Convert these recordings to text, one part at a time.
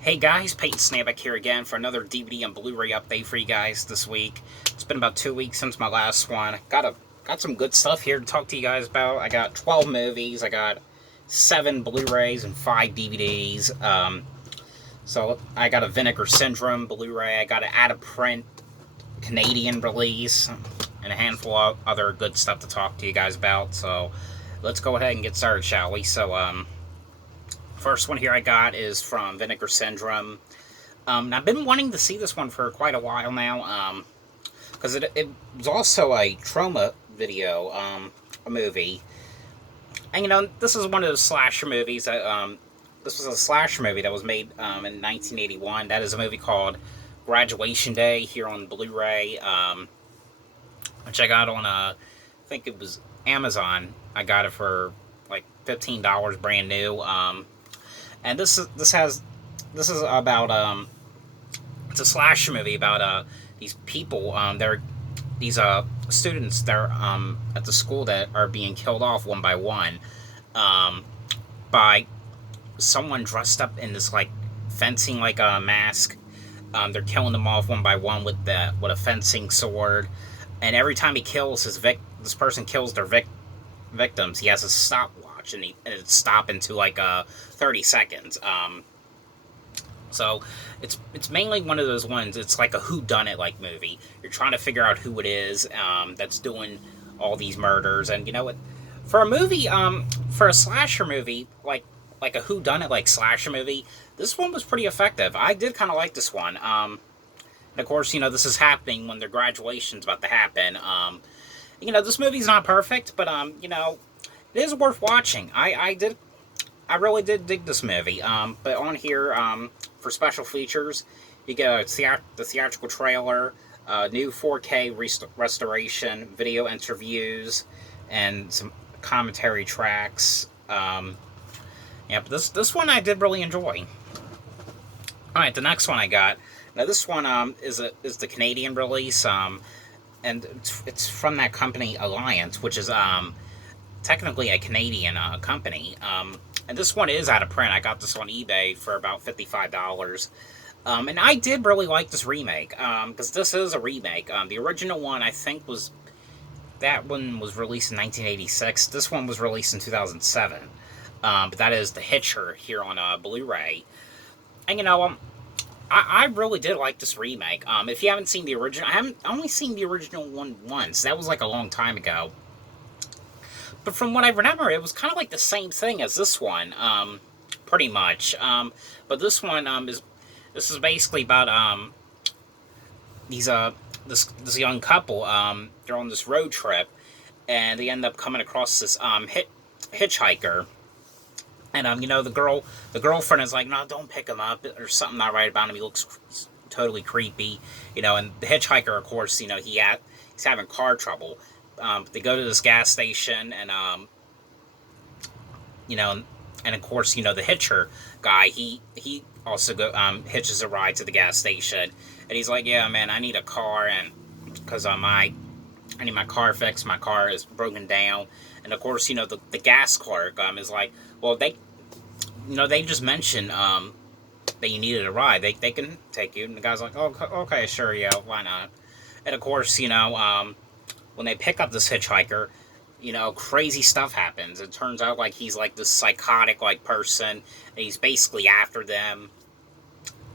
Hey guys, Peyton Snabeck here again for another DVD and Blu-ray update for you guys this week. It's been about 2 weeks since my last one. Got some good stuff here to talk to you guys about. I got 12 movies, I got 7 Blu-rays and 5 DVDs. So I got a Vinegar Syndrome Blu-ray, I got an out-of-print Canadian release, and a handful of other good stuff to talk to you guys about. So let's go ahead and get started, shall we? First one here I got is from Vinegar Syndrome. I've been wanting to see this one for quite a while now, because it was also a trauma video, a movie. And this is one of those slasher movies that, this was a slasher movie that was made in 1981. That is a movie called Graduation Day here on Blu-ray, which I got on, I think it was Amazon. I got it for like $15 brand new. And this is about it's a slasher movie about these people, these students, they're at the school that are being killed off one by one, by someone dressed up in this like fencing like a mask. They're killing them off one by one with a fencing sword, and every time he kills this person kills their victims, he has a stopwatch, and it's stopping to like 30 seconds. So it's mainly one of those ones. It's like a whodunit like movie. You're trying to figure out who it is that's doing all these murders, and you know what? For a movie, for a slasher movie, like a whodunit like slasher movie, this one was pretty effective. I did kind of like this one. And of course, this is happening when their graduation's about to happen. This movie's not perfect, but it is worth watching. I really did dig this movie. But on here, for special features, you get the theatrical trailer, new 4K restoration, video interviews, and some commentary tracks. Yeah, but this one I did really enjoy. All right, the next one I got. Now this one is the Canadian release. And it's from that company Alliance, which is technically a Canadian company. And this one is out of print. I got this on eBay for about $55. And I did really like this remake, because this is a remake. The original one, I think, that one was released in 1986. This one was released in 2007. But that is the HITCHER here on Blu-ray. And I really did like this remake. If you haven't seen the original, I only seen the original one once. That was like a long time ago. But from what I remember, it was kind of like the same thing as this one, pretty much. But this one this is basically about this young couple. They're on this road trip, and they end up coming across this hitchhiker. And the girlfriend is like, no, don't pick him up. There's something not right about him. He looks totally creepy, and the hitchhiker, of course, he's having car trouble. They go to this gas station, and and of course, the hitcher guy, he also hitches a ride to the gas station, and he's like, yeah, man, I need a car, and because I need my car fixed. My car is broken down. And of course, the gas clerk is like, well, they just mentioned that you needed a ride. They can take you. And the guy's like, oh, okay, sure, yeah, why not? And of course, when they pick up this hitchhiker, crazy stuff happens. It turns out like he's like this psychotic like person, and he's basically after them.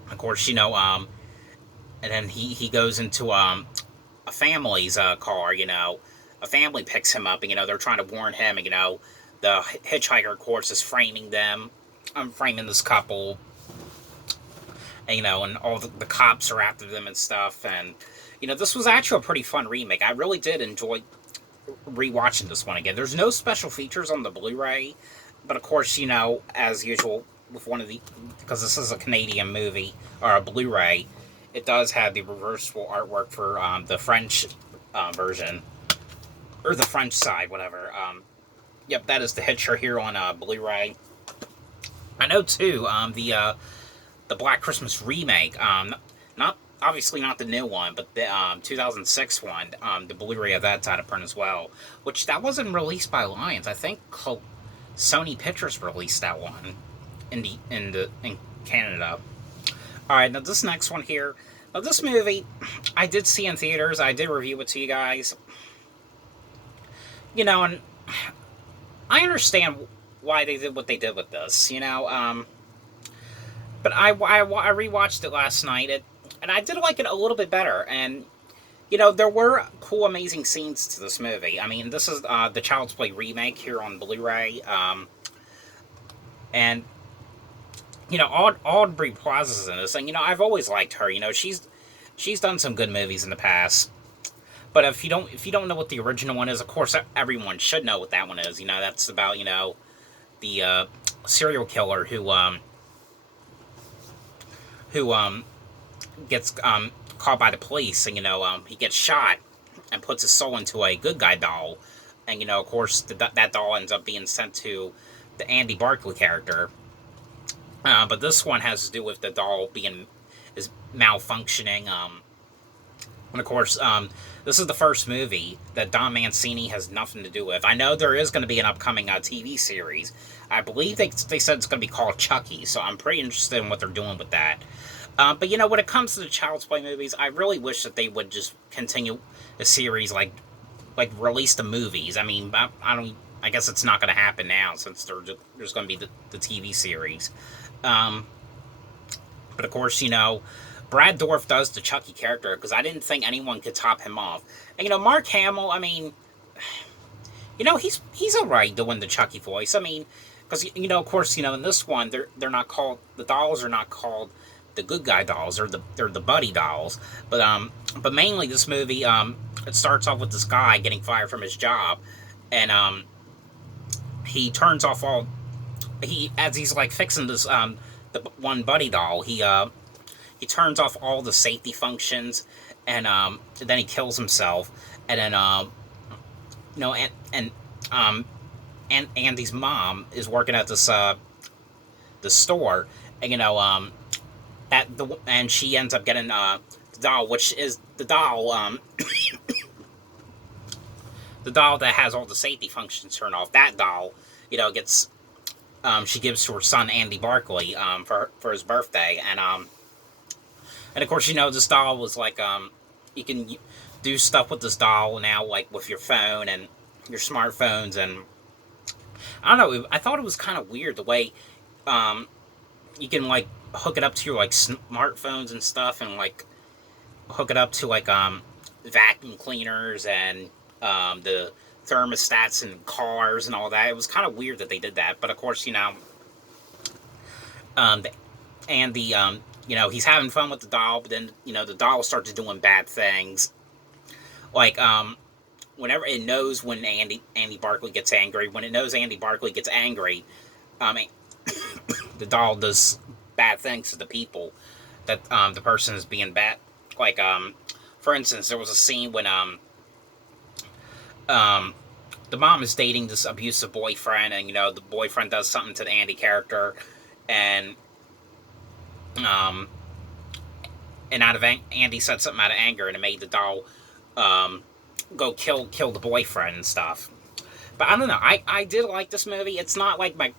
Of course, and then he goes into a family's car. A family picks him up, and they're trying to warn him, and the hitchhiker, of course, is framing them. I'm framing this couple, and and all the cops are after them and stuff. And this was actually a pretty fun remake. I really did enjoy rewatching this one again. There's no special features on the Blu-ray, but of course, as usual with because this is a Canadian movie or a Blu-ray, it does have the reversible artwork for the French version, or the French side, whatever. Yep, that is the HITCHER here on Blu-ray. I know too, the Black Christmas remake, obviously not the new one, but the 2006 one, the Blu-ray of that's out of print as well, which that wasn't released by Alliance. I think Sony Pictures released that one in Canada. Alright, now this next one here. Now this movie, I did see in theaters. I did review it to you guys. And I understand why they did what they did with this, but I rewatched it last night, and I did like it a little bit better. And, there were cool, amazing scenes to this movie. I mean, this is the Child's Play remake here on Blu-ray. And Aubrey Plaza's in this, and I've always liked her. She's done some good movies in the past. But if you don't know what the original one is, of course everyone should know what that one is. That's about the serial killer who gets caught by the police, and he gets shot and puts his soul into a good guy doll, and of course that doll ends up being sent to the Andy Barclay character. But this one has to do with the doll is malfunctioning. And of course, this is the first movie that Don Mancini has nothing to do with. I know there is going to be an upcoming TV series. I believe they said it's going to be called Chucky, so I'm pretty interested in what they're doing with that. But when it comes to the Child's Play movies, I really wish that they would just continue the series, like release the movies. I mean, I guess it's not going to happen now since there's going to be the TV series. But of course, Brad Dourif does the Chucky character, because I didn't think anyone could top him off. And, Mark Hamill, I mean, he's alright doing the Chucky voice. I mean, because, of course, in this one, they're not called, the dolls are not called the good guy dolls, they're the buddy dolls. But mainly this movie, it starts off with this guy getting fired from his job, and, he turns off as he's, like, fixing this, the one buddy doll, he turns off all the safety functions, and then he kills himself, and then and Andy's mom is working at this the store, and and she ends up getting the doll, which is the doll the doll that has all the safety functions turned off. That doll, gets she gives to her son Andy Barclay for his birthday, and of course, this doll was like, you can do stuff with this doll now, like with your phone and your smartphones, and I don't know, I thought it was kind of weird the way you can, like, hook it up to your, like, smartphones and stuff, and, like, hook it up to, like, vacuum cleaners and the thermostats and cars and all that. It was kind of weird that they did that, but of course, he's having fun with the doll, but then, the doll starts doing bad things. Like, whenever it knows when Andy Barclay gets angry, when it knows Andy Barclay gets angry, the doll does bad things to the people that, the person is being bad. Like, for instance, there was a scene when, the mom is dating this abusive boyfriend, and, the boyfriend does something to the Andy character, and out of Andy said something out of anger, and it made the doll go kill the boyfriend and stuff. But I don't know. I did like this movie. It's not like my,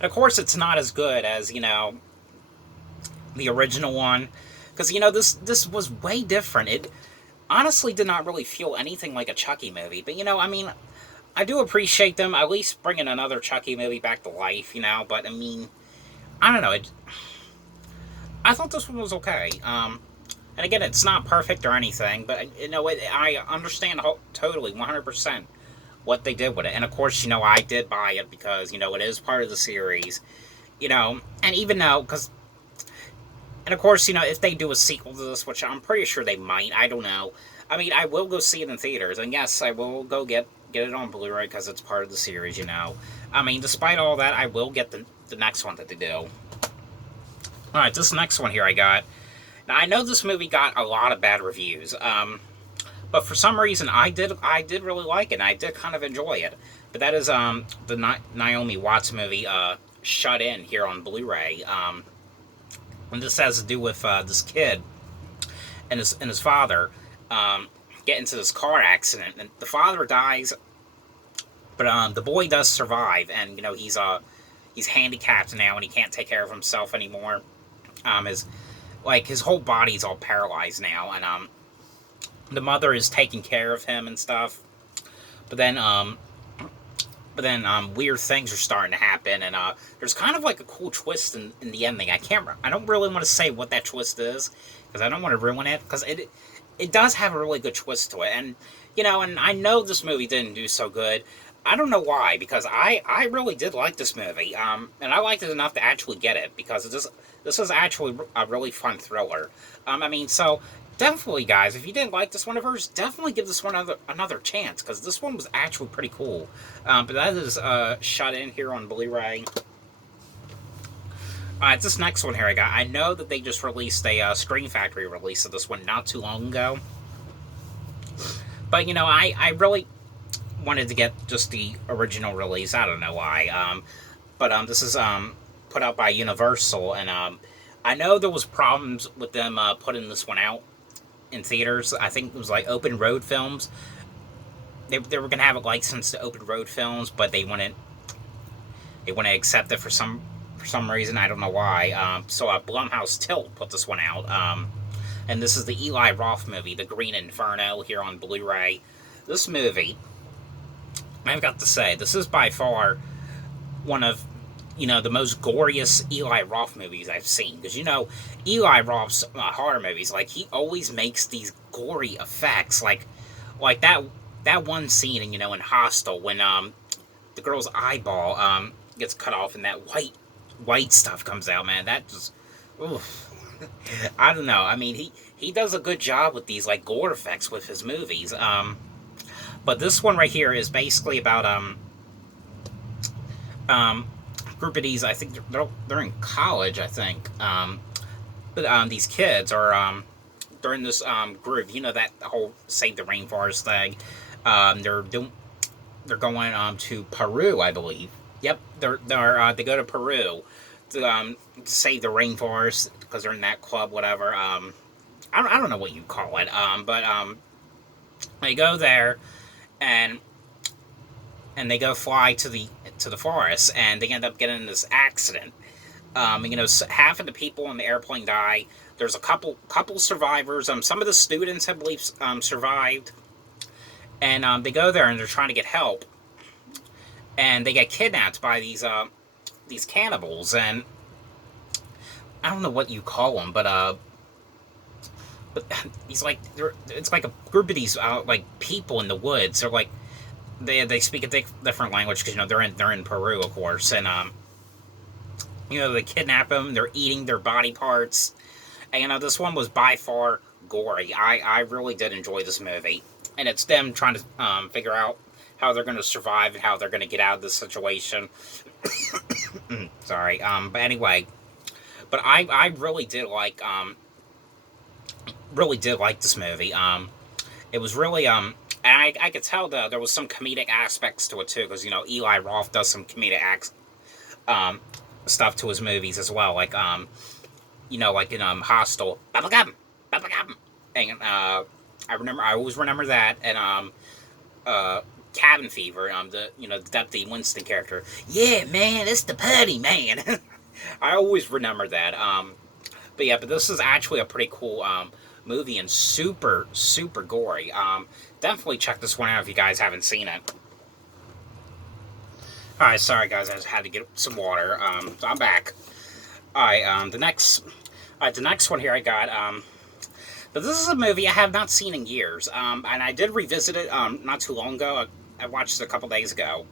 and of course it's not as good as the original one, because this was way different. It honestly did not really feel anything like a Chucky movie. But I mean, I do appreciate them at least bringing another Chucky movie back to life. But I mean, I don't know. I thought this one was okay. And again, it's not perfect or anything, but I understand totally 100% what they did with it. And of course, I did buy it because it is part of the series. And even though, and of course, if they do a sequel to this, which I'm pretty sure they might, I don't know. I mean, I will go see it in theaters, and yes, I will go get it on Blu-ray because it's part of the series. I mean, despite all that, I will get the next one that they do. Alright, this next one here I got. Now, I know this movie got a lot of bad reviews, but for some reason, I did really like it, and I did kind of enjoy it. But that is the Naomi Watts movie, Shut In, here on Blu-ray. And this has to do with this kid and his father get into this car accident, and the father dies, but the boy does survive, and he's handicapped now, and he can't take care of himself anymore. his whole body's all paralyzed now, and the mother is taking care of him and stuff. But then weird things are starting to happen, and there's kind of like a cool twist in the ending. I don't really want to say what that twist is because I don't want to ruin it, because it does have a really good twist to it, and and I know this movie didn't do so good. I don't know why, because I really did like this movie, and I liked it enough to actually get it, because this is actually a really fun thriller. So definitely, guys, if you didn't like this one of hers, definitely give this one another chance, because this one was actually pretty cool. But that is shut in here on Blu-ray. This next one here I know that they just released a Screen Factory release of this one not too long ago. But, I really wanted to get just the original release. I don't know why. But this is put out by Universal, and I know there was problems with them putting this one out in theaters. I think it was like Open Road Films. They were gonna have it licensed to Open Road Films, but they wouldn't accept it for some reason. I don't know why. So Blumhouse Tilt put this one out. And this is the Eli Roth movie, The Green Inferno, here on Blu-ray. This movie, I've got to say, this is by far one of, the most goriest Eli Roth movies I've seen. Because, Eli Roth's horror movies, like, he always makes these gory effects. Like that one scene, in Hostel, when the girl's eyeball gets cut off and that white stuff comes out, man. That just, oof. I don't know. I mean, he does a good job with these, like, gore effects with his movies. But this one right here is basically about group of these. I think they're in college, I think. But these kids are they're in this group. That whole Save the Rainforest thing. They're going to Peru, I believe. Yep, they go to Peru to save the rainforest, because they're in that club, whatever. I don't know what you call it. But they go there, and they go fly to the forest, and they end up getting in this accident. Half of the people on the airplane die. There's a couple survivors. Some of the students, I believe, survived. And they go there, and they're trying to get help. And they get kidnapped by these cannibals, and I don't know what you call them, but it's like a group of these like people in the woods. They're like they speak a different language, because they're in Peru, of course, and they kidnap them. They're eating their body parts, and this one was by far gory. I really did enjoy this movie, and it's them trying to figure out how they're going to survive and how they're going to get out of this situation. Sorry. But anyway, but I really did like this movie. It was really and I could tell that there was some comedic aspects to it too, because Eli Roth does some comedic stuff to his movies as well, like like in Hostel, bubblegum, and I always remember that, and Cabin Fever, the Deputy Winston character. Yeah, man, it's the putty, man. I always remember that. But this is actually a pretty cool movie, and super, super gory. Definitely check this one out if you guys haven't seen it. Alright, sorry guys, I just had to get some water. So I'm back. Alright, the next one here I got, but this is a movie I have not seen in years, and I did revisit it not too long ago. I watched it a couple days ago.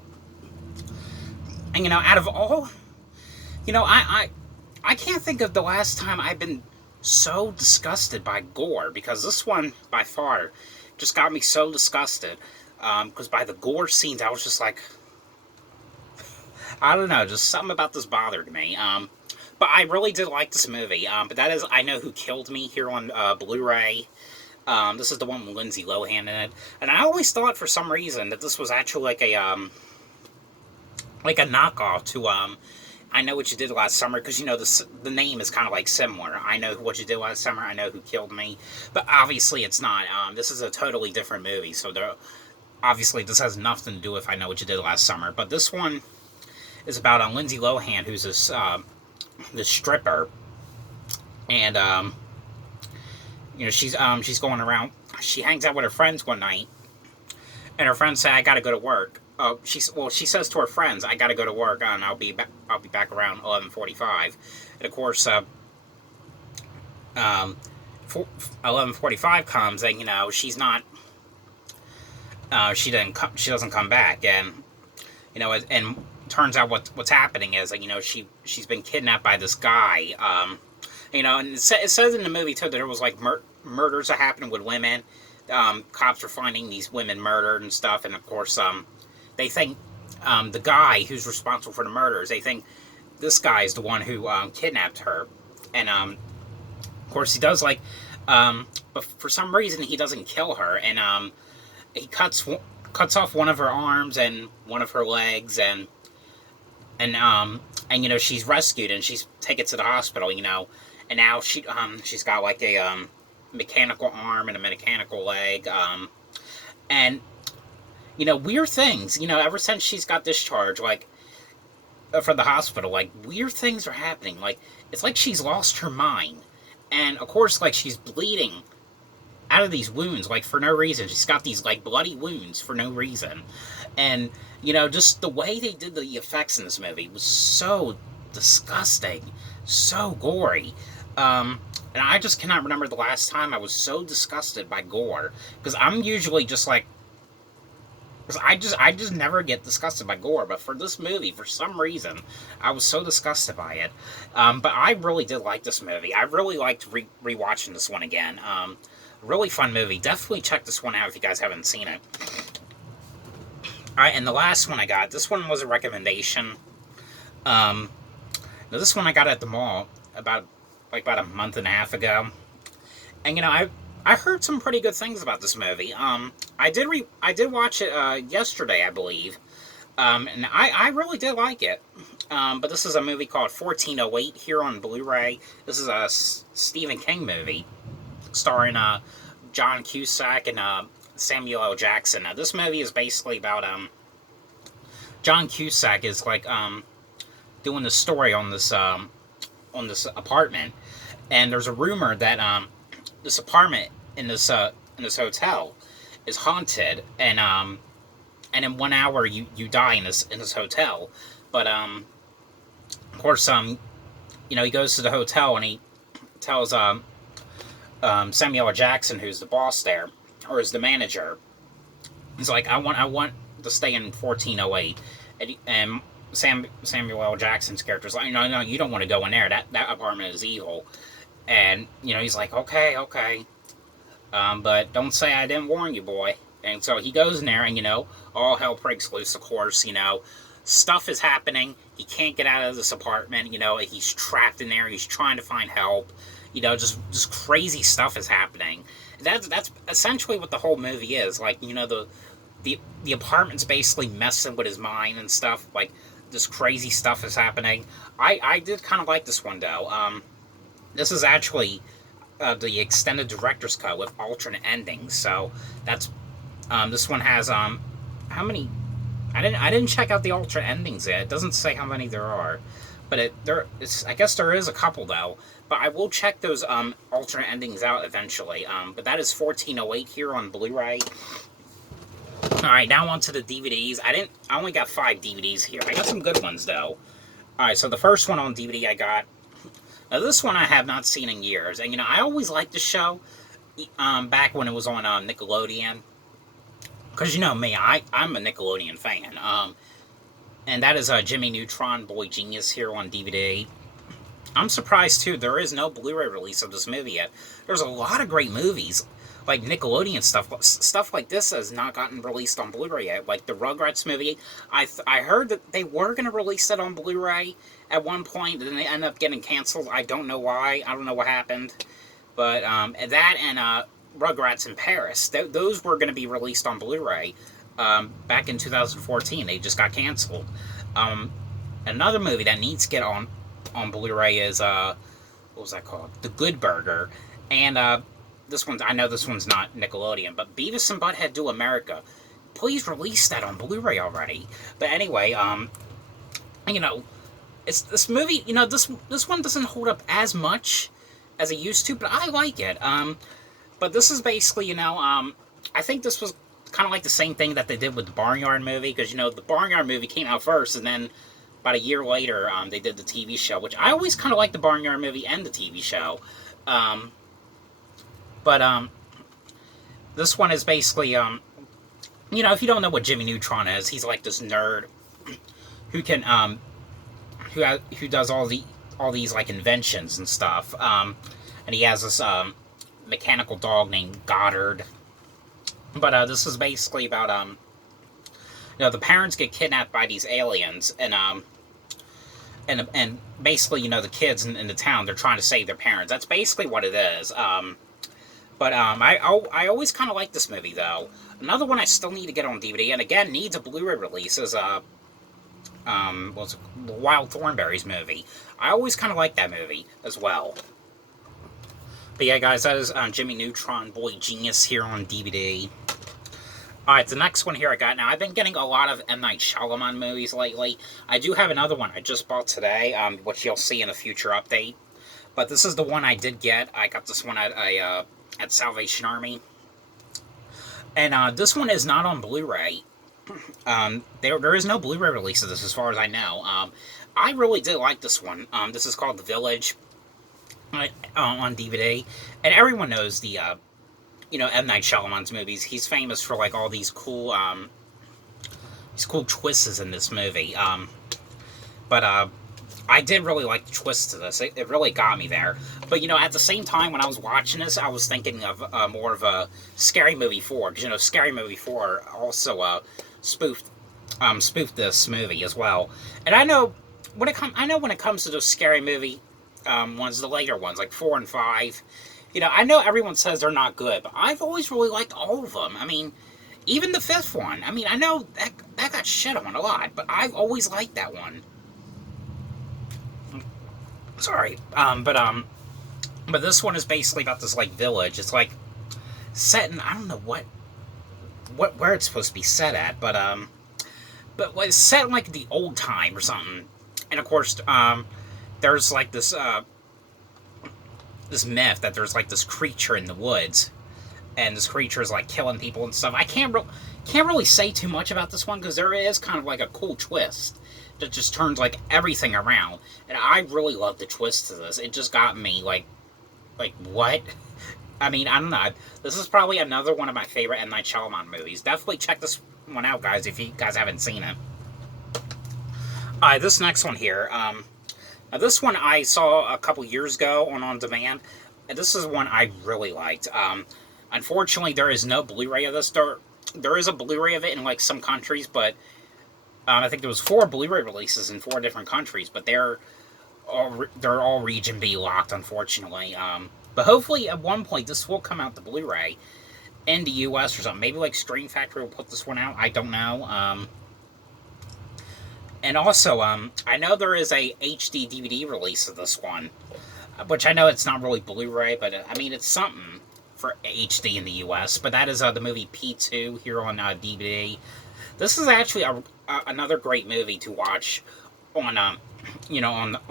And, out of all, I can't think of the last time I've been so disgusted by gore, because this one, by far, just got me so disgusted. Because by the gore scenes, I was just like, I don't know, just something about this bothered me. But I really did like this movie. But that is I Know Who Killed Me here on Blu-ray. This is the one with Lindsay Lohan in it. And I always thought for some reason that this was actually like a knockoff to I Know What You Did Last Summer, because the name is kind of like similar. I Know What You Did Last Summer, I Know Who Killed Me. But obviously it's not. This is a totally different movie, so obviously this has nothing to do with I Know What You Did Last Summer. But this one is about Lindsay Lohan, who's this stripper, And she's going around. She hangs out with her friends one night, and her friends say, "I gotta go to work." She says to her friends, "I gotta go to work, and I'll be back around 11:45." And of course, 11:45 comes, and she's not. She doesn't come back, and and turns out what's happening is like she's been kidnapped by this guy. And it says in the movie too that there was like murders that happened with women. Cops are finding these women murdered and stuff, and of course, they think the guy who's responsible for the murders, they think this guy is the one who kidnapped her, and of course he does but for some reason he doesn't kill her, and he cuts off one of her arms and one of her legs, and she's rescued and she's taken to the hospital, and now she's got like a mechanical arm and a mechanical leg, and weird things, ever since she's got discharged, like from the hospital, like weird things are happening, like it's like she's lost her mind, and of course like she's bleeding out of these wounds, like for no reason. She's got these like bloody wounds for no reason, and just the way they did the effects in this movie was so disgusting, so gory. And I just cannot remember the last time I was so disgusted by gore, because I'm usually just like, because I just never get disgusted by gore, but for this movie, for some reason, I was so disgusted by it. But I really did like this movie. I really liked rewatching this one again. Really fun movie. Definitely check this one out if you guys haven't seen it. Alright, and the last one I got, this one was a recommendation. Now this one I got at the mall about a month and a half ago. And I heard some pretty good things about this movie. I did watch it yesterday, I believe. And I really did like it. But this is a movie called 1408 here on Blu-ray. This is a Stephen King movie starring John Cusack and Samuel L. Jackson. Now, this movie is basically about John Cusack is like doing the story on this apartment, and there's a rumor that this apartment in this hotel is haunted, and in 1 hour you die in this hotel. But of course he goes to the hotel and he tells Samuel L. Jackson, who's the boss there, or is the manager, he's like, I want to stay in 1408, and Samuel L. Jackson's character's like, no, you don't want to go in there. That apartment is evil. And he's like, okay, but don't say I didn't warn you, boy. And so he goes in there, and all hell breaks loose. Of course, stuff is happening. He can't get out of this apartment. He's trapped in there. He's trying to find help. Just crazy stuff is happening. That's essentially what the whole movie is. Like, the apartment's basically messing with his mind and stuff. Like, this crazy stuff is happening. I did kind of like this one, though. This is actually the extended director's cut with alternate endings. So that's this one has how many? I didn't check out the alternate endings yet. It doesn't say how many there are, but I guess there is a couple though. But I will check those alternate endings out eventually. But that is 1408 here on Blu-ray. Alright, now on to the DVDs. I only got 5 DVDs here. I got some good ones, though. Alright, so the first one on DVD I got. Now, this one I have not seen in years. And, I always liked the show back when it was on Nickelodeon. Because, you know me, I'm a Nickelodeon fan. And that is Jimmy Neutron, Boy Genius here on DVD. I'm surprised, too, there is no Blu-ray release of this movie yet. There's a lot of great movies. Like Nickelodeon stuff like this has not gotten released on Blu-ray yet. Like the Rugrats movie, I heard that they were going to release it on Blu-ray at one point, and then they ended up getting canceled. I don't know why. I don't know what happened. But that and Rugrats in Paris, those were going to be released on Blu-ray back in 2014. They just got canceled. Another movie that needs to get on Blu-ray is what was that called? The Good Burger, and I know this one's not Nickelodeon, but Beavis and Butthead Do America. Please release that on Blu-ray already. But anyway, it's this movie, this one doesn't hold up as much as I used to, but I like it. But this is basically, I think this was kind of like the same thing that they did with the Barnyard movie, because, the Barnyard movie came out first, and then about a year later, they did the TV show, which I always kind of liked the Barnyard movie and the TV show. Um, but this one is basically, if you don't know what Jimmy Neutron is, he's like this nerd who can, who does all these like inventions and stuff. And he has this mechanical dog named Goddard. But this is basically about the parents get kidnapped by these aliens, and basically, the kids in the town, they're trying to save their parents. That's basically what it is. I always kind of like this movie, though. Another one I still need to get on DVD, and again needs a Blu-ray release, is the Wild Thornberrys movie. I always kind of like that movie as well. But yeah, guys, that is Jimmy Neutron, Boy Genius, here on DVD. Alright, the next one here I got. Now, I've been getting a lot of M. Night Shyamalan movies lately. I do have another one I just bought today, which you'll see in a future update. But this is the one I did get. I got this one at Salvation Army. And this one is not on Blu-ray. There is no Blu-ray release of this, as far as I know. I really did like this one. This is called The Village on DVD. And everyone knows the... M. Night Shyamalan's movies. He's famous for like all these cool twists in this movie. But I did really like the twist to this. It really got me there. But at the same time when I was watching this, I was thinking of more of a Scary Movie 4, because Scary Movie 4 also spoofed this movie as well. And I know when it comes to those Scary Movie ones, the later ones like 4 and 5. I know everyone says they're not good, but I've always really liked all of them. I mean, even the 5th one. I mean, I know that got shit on a lot, but I've always liked that one. Sorry. But this one is basically about this, like, village. It's, like, set in, I don't know where it's supposed to be set at, but it's set in, like, the old time or something. And, of course, there's, like, this myth that there's like this creature in the woods, and this creature is like killing people and stuff. I can't really say too much about this one, because there is kind of like a cool twist that just turns like everything around, and I really love the twist to this. It just got me like what? I mean, I don't know. This is probably another one of my favorite M. Night Shyamalan movies. Definitely check this one out, guys, if you guys haven't seen it. Alright, this next one here. Now, this one I saw a couple years ago on demand, and this is one I really liked. Unfortunately, there is no Blu-ray of this. There is a Blu-ray of it in like some countries, but I think there was 4 Blu-ray releases in 4 different countries, but they're all region B locked, unfortunately. But hopefully, at one point, this will come out the Blu-ray in the U.S. or something. Maybe like Screen Factory will put this one out. I don't know. And also, I know there is a HD DVD release of this one, which I know it's not really Blu-ray, but I mean, it's something for HD in the US. But that is the movie P2 here on DVD. This is actually another great movie to watch on, on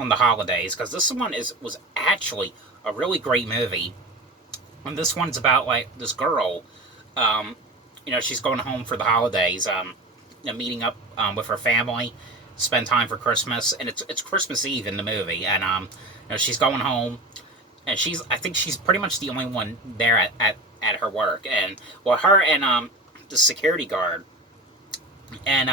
the holidays, because this one was actually a really great movie. And this one's about like this girl, she's going home for the holidays, meeting up with her family. Spend time for Christmas, and it's Christmas Eve in the movie, and she's going home, and I think she's pretty much the only one there at her work, and well, her and the security guard, and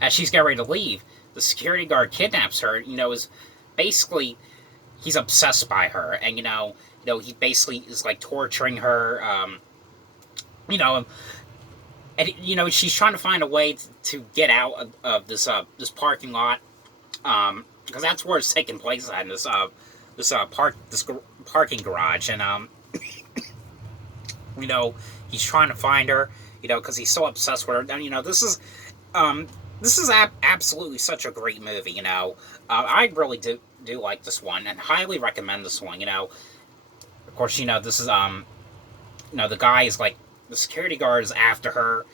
as she's getting ready to leave, the security guard kidnaps her. Is basically he's obsessed by her, and he basically is like torturing her, And she's trying to find a way to get out of this parking lot, because that's where it's taking place at, this parking garage, and he's trying to find her, because he's so obsessed with her. And this is absolutely such a great movie. I really do like this one, and highly recommend this one. Of course, this is the guy is like, the security guard is after her,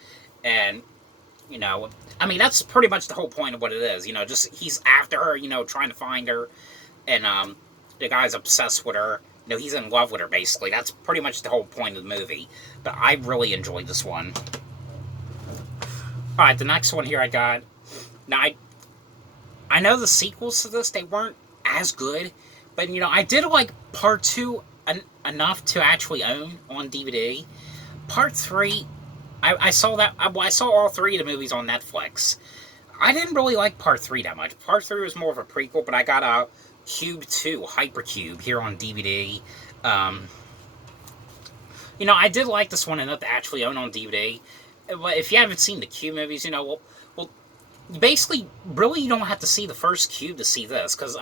and, I mean, that's pretty much the whole point of what it is, just, he's after her, trying to find her, and, the guy's obsessed with her, you know, he's in love with her, basically. That's pretty much the whole point of the movie. But I really enjoyed this one. Alright, the next one here I got. Now, I know the sequels to this, they weren't as good. But, you know, I did like Part 2 enough to actually own on DVD. Part 3, I saw that. I saw all 3 of the movies on Netflix. I didn't really like Part 3 that much. Part 3 was more of a prequel, but I got a Cube 2, HYPERCUBE, here on DVD. You know, I did like this one enough to actually own on DVD. If you haven't seen the Cube movies, you know, well, basically, really, you don't have to see the first Cube to see this, because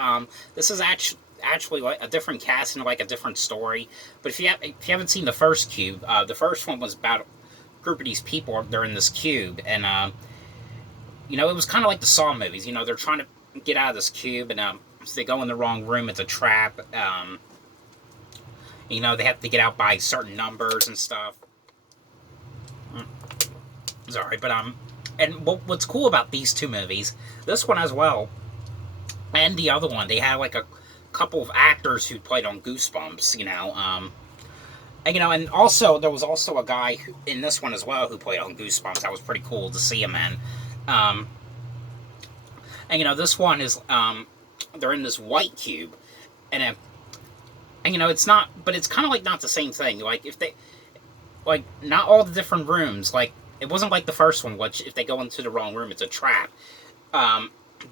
this is actually like a different cast and like a different story. But if you haven't seen the first Cube, the first one was about a group of these people. They're in this cube, and you know, it was kind of like the Saw movies. You know, they're trying to get out of this cube, and if they go in the wrong room, it's a trap. You know, they have to get out by certain numbers and stuff. Sorry, but and what's cool about these 2 movies, this one as well, and the other one, they had like a couple of actors who played on Goosebumps. You know, and you know, and also there was also a guy in this one as well who played on Goosebumps. That was pretty cool to see him in. And you know, this one is they're in this white cube, and you know, it's not, but it's kind of like not the same thing. Like if they, like not all the different rooms, like it wasn't like the first one, which if they go into the wrong room, it's a trap.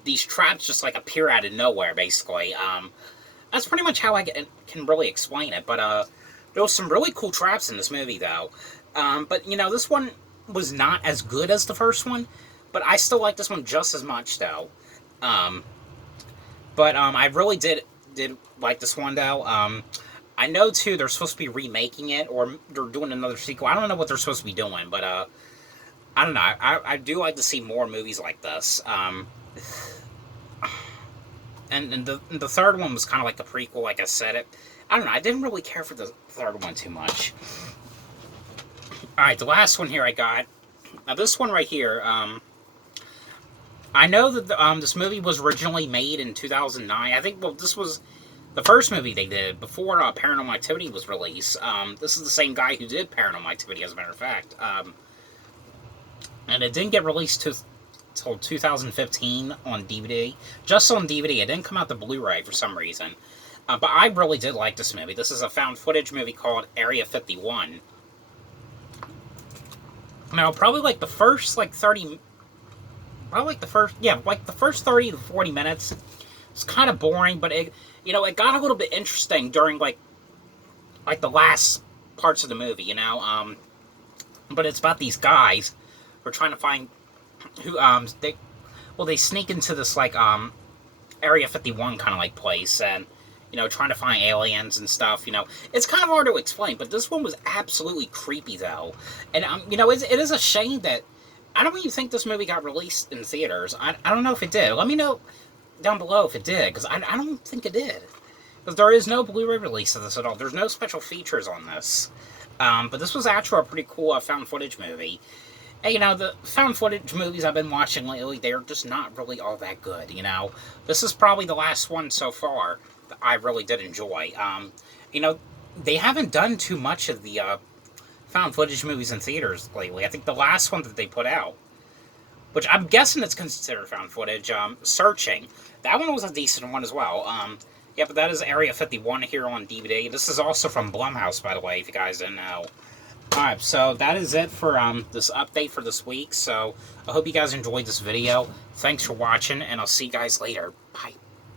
These traps just like appear out of nowhere, basically. That's pretty much how I can really explain it. But there was some really cool traps in this movie, though. But you know, this one was not as good as the first one. But I still like this one just as much, though. But I really did like this one, though. I know, too, they're supposed to be remaking it, or they're doing another sequel. I don't know what they're supposed to be doing, but I don't know. I do like to see more movies like this. And the third one was kind of like a prequel, like I said. I don't know. I didn't really care for the third one too much. Alright, the last one here I got. Now, this one right here, I know that this movie was originally made in 2009. I think, well, this was the first movie they did before Paranormal Activity was released. This is the same guy who did Paranormal Activity, as a matter of fact. And it didn't get released until 2015 on DVD. Just on DVD. It didn't come out to Blu-ray for some reason. But I really did like this movie. This is a found footage movie called Area 51. Now, probably like the first, like 30... Probably like the first... Yeah, like the first 30 to 40 minutes. It's kind of boring, but it... You know, it got a little bit interesting during, like the last parts of the movie, you know? But it's about these guys who are trying to find... Who, they sneak into this, like, Area 51 kind of, like, place, and... You know, trying to find aliens and stuff, you know. It's kind of hard to explain, but this one was absolutely creepy, though. And, you know, it is a shame that... I don't even think this movie got released in theaters. I don't know if it did. Let me know down below if it did, because I don't think it did. Because there is no Blu-ray release of this at all. There's no special features on this. But this was actually a pretty cool found footage movie. And, you know, the found footage movies I've been watching lately, they're just not really all that good, you know. This is probably the last one so far that I really did enjoy. You know, they haven't done too much of the found footage movies in theaters lately. I think the last one that they put out, which I'm guessing it's considered found footage, Searching. That one was a decent one as well. Yeah, but that is Area 51 here on DVD. This is also from Blumhouse, by the way, if you guys didn't know. Alright, so that is it for this update for this week. So, I hope you guys enjoyed this video. Thanks for watching, and I'll see you guys later. Bye.